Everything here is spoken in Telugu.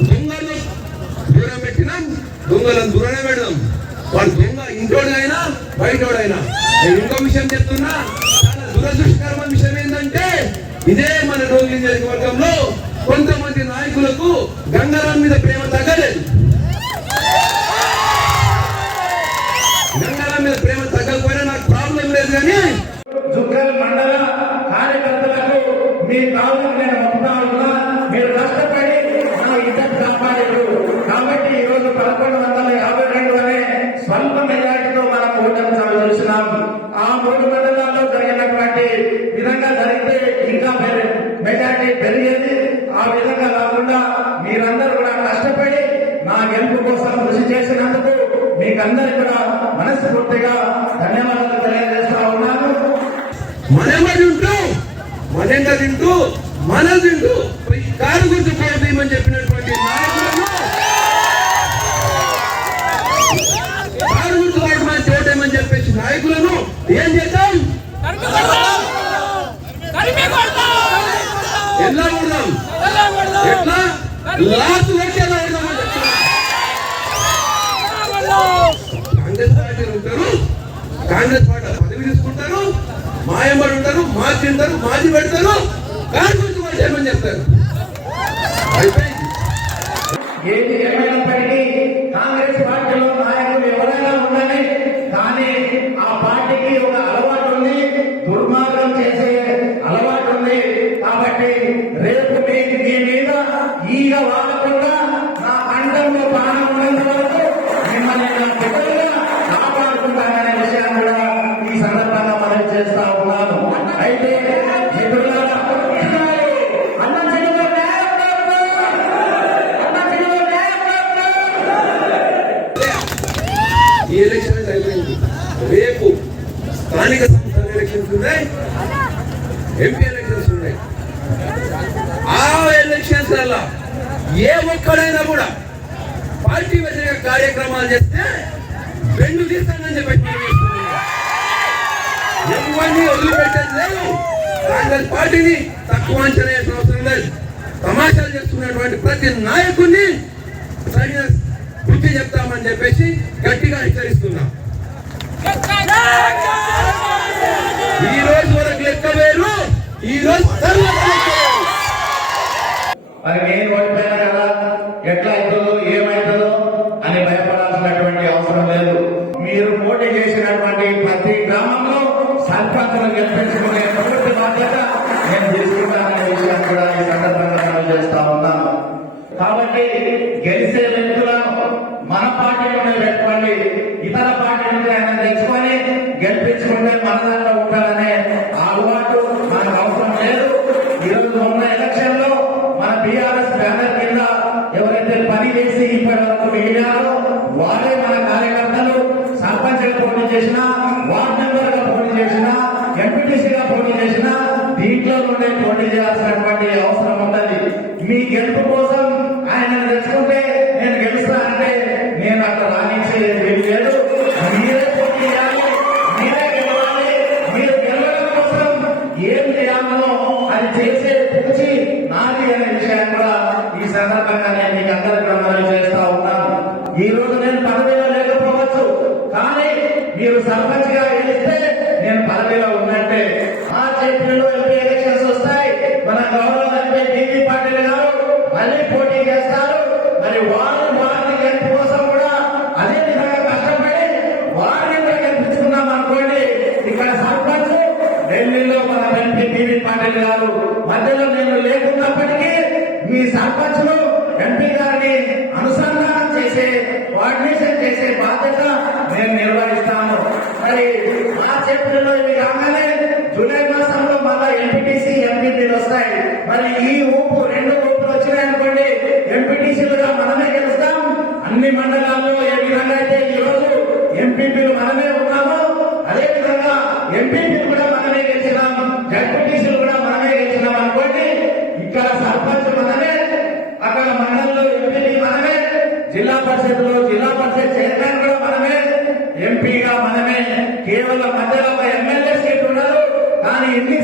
దొంగలు దూరం పెట్టినాం. దొంగలను దూరమే పెడదాం. వాడు దొంగ ఇంట్లోడైనా బయటోడైనా. నేను ఇంకో విషయం చెప్తున్నా. చాలా దురదృష్టకరమైన విషయం ఏంటంటే ఇదే మన డోంగి నియోజకవర్గంలో కొంతమంది నాయకులకు గంగారాం మీద ప్రేమ తగ్గలేదు. గంగారాం మీద ప్రేమ తగ్గకపోయినా నాకు ప్రాబ్లం లేదు కానీ జుక్కల్ మండల కార్యకర్తలకు మీ నేను సంపాదించు కాబట్టి ఈ రోజు పదకొండు వందల యాభై రెండు అనే స్వల్ప మెజార్టీతో మనం ఓటమి చూసినాం ఆ మూడు మండలాల్లో జరిగినటువంటి విధంగా జరిగితే ఇంకా మెజార్టీ పెరిగేది. ఆ విధంగా కాకుండా మీరందరూ కూడా కష్టపడి నా గెలుపు కోసం కృషి చేసినందుకు మీకందరికీ కూడా మనస్ఫూర్తిగా ధన్యవాదాలు తెలియజేస్తా ఉన్నాను. మన ఈ కారు గుర్తు పోటీమని చెప్పినటువంటి నాయకులను కారు గుర్తు వాడమని తోటేమని చెప్పేసి నాయకులను ఏం చేద్దాం? ఎలా కొడదాం? ఎట్లా? లాస్ట్ వచ్చేలా కొడదామని కాంగ్రెస్ పార్టీలు ఉంటారు. కాంగ్రెస్ పార్టీ పదవి తీసుకుంటారు. మాయమడి ఉంటారు. మా తింటారు. మాది పెడతారు. ఈగ నా ప్రాణం ఉన్నంత వరకు మిమ్మల్ని నా బిడ్డలుగా కాపాడుకుంటాననే విషయాన్ని కూడా ఈ సందర్భంగా మనం చేస్తా ఉన్నాను. అయితే ఈ ఎలక్షన్ అయిపోయింది. రేపు స్థానిక సంస్థల ఎలక్షన్స్ ఉన్నాయి. ఎంపీ ఎలక్షన్స్ ఉన్నాయి. ఆ ఎలక్షన్ కూడా ఏ ఒక్కడైనా కూడా పార్టీ వ్యతిరేక కార్యక్రమాలు చేస్తే రెండు తీస్తానని చెప్పి ఎవరిని వదిలిపెట్టేది లేదు. కాంగ్రెస్ పార్టీని తక్కువ అంచనా వేసిన అవసరం లేదు. తమాషాలు చేస్తున్నటువంటి ప్రతి నాయకుడిని సరైన బుద్ధి చెప్తామని చెప్పేసి గట్టిగా హెచ్చరిస్తున్నాం. ఈ రోజు వరకు లెక్క వేరు. ఈ రోజు తర్వాత సర్పంచులు గెలిపించుకునే పూర్తి బాధ్యత నేను తీసుకుంటాననే విషయాన్ని కూడా ఈ సందర్భంగా మనం చేస్తా ఉన్నాను. కాబట్టి గెలిచే వ్యక్తులను మన పార్టీ నుండి పెట్టుకోండి. ఇతర పార్టీ నుండి ఆయన తెచ్చుకొని గెలిపించుకుంటే మన దాంట్లో ఉంటారనే అలవాటు మనకు అవసరం లేదు. ఈరోజు ఉన్న ఎలక్షన్లో మన బీఆర్ఎస్ బ్యానర్ కింద ఎవరైతే పని చేసి ఇప్పటి వరకు మిగిలారో వారే మన కార్యకర్తలు సర్పంచ్గా పోటీ చేసినా వార్డ్ చేయాల్సినటువంటి అవసరం ఉంటది మీ గెలుపు కోసం ఆయన తెచ్చుకుంటే నేను గెలుస్తా అంటే నేను అక్కడ రాణించేది లేదు. మీరే పోటీ చేయాలి మీరే గెలవాలి మీరు గెలవడం కోసం ఏం చేయాలో అది చేసే పూచి నాది అనే విషయాన్ని కూడా ఈ సందర్భంగా నేను మీకు అందరికీ చేస్తా ఉన్నాను. ఈ రోజు నేను పదవిలో లేకపోవచ్చు కానీ మీరు సర్పంచ్ మళ్ళీ పోటీ చేస్తారు. మరి వారు వారిని గెలుపు కోసం కూడా అదే విధంగా కష్టపడి వారిని కూడా గెలిపించుకున్నాం అనుకోండి ఇక్కడ సర్పంచ్ ఢిల్లీలో మన ఎంపీ టీవీ పాటిల్ గారు మధ్యలో నేను లేకున్నప్పటికీ మీ సర్పంచ్లు ఎంపీ గారిని అనుసంధానం చేసే కోఆర్డినేషన్ చేసే బాధ్యత నేను నిర్వహిస్తాను. మరి మార్చ్ ఏప్రిల్లో ఇవి కాగానే జూలై మాసంలో మళ్ళా ఎంపీటీసీ ఎంపీటీలు వస్తాయి. మరి ఈ ఊపు రెండు ఊపులు వచ్చినాయనుకోండి ఎంపీటీసీలుగా మనమే గెలుస్తాం. అన్ని మండలాల్లో ఏ విధంగా అయితే ఈ రోజు ఎంపీపీలు మనమే ఉన్నామో అదే విధంగా ఎంపీపీలు కూడా మనమే గెలిచినాం. జడ్పీటీసీలు కూడా మనమే గెలిచినాం అనుకోండి ఇక్కడ సర్పంచ్ మనమే అక్కడ మండలంలో ఎంపీటీ మనమే జిల్లా పరిషత్లో జిల్లా పరిషత్ చైర్మన్ కూడా మనమే ఎంపీగా మనమే. కేవలం మధ్యలో ఎమ్మెల్యే సీట్ ఉన్నారు కానీ ఎన్ని